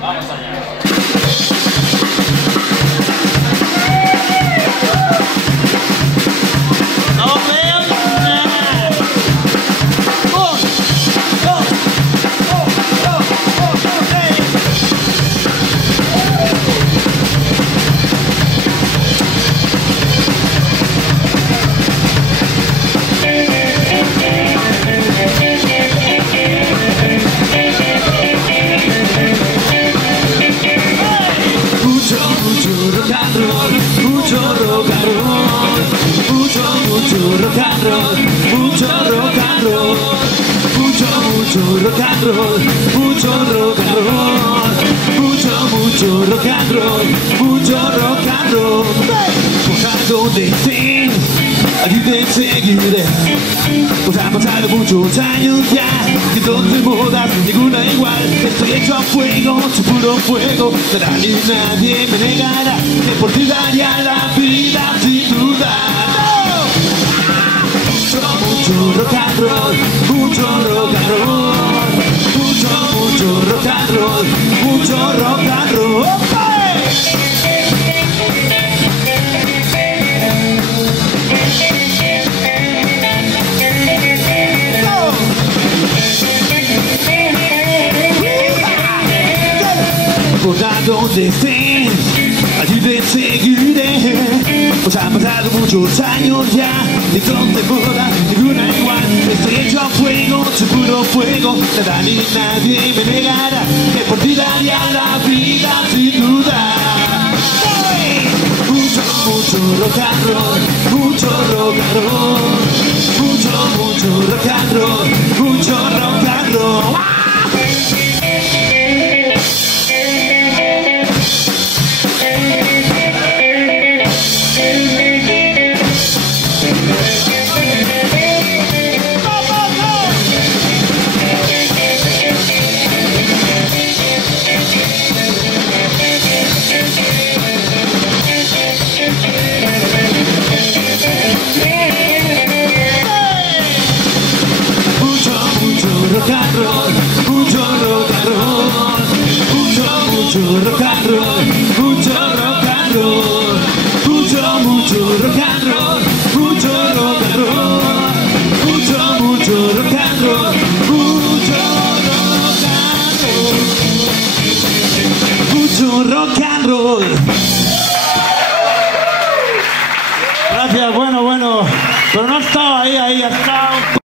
Vamos allá. Mucho rock and roll, mucho rock and roll, mucho rock and roll, mucho rock and roll, mucho rock and roll, mucho rock and roll, mucho rock and roll. Pues algo de ti, aquí te seguiré. Pues han pasado muchos años ya, que donde modas ninguna igual. Estoy hecho a fuego, su puro fuego. Nadie me negará que por ti daría la vida sin duda. Mucho rock and roll, mucho rock and roll, mucho rock and roll, mucho rock and roll. Por donde estés, allí te seguiré. Pues han pasado muchos años ya, ni donde moda ninguna igual. Estoy hecho a fuego, su puro fuego. Nada ni nadie me negará que por ti daría la vida sin duda. Mucho rock and roll, mucho rock and roll, mucho rock and roll, mucho rock and roll. Rock and roll, mucho rock and roll, mucho rock and roll, mucho rock and roll, mucho rock and roll, mucho rock and roll, mucho rock and roll.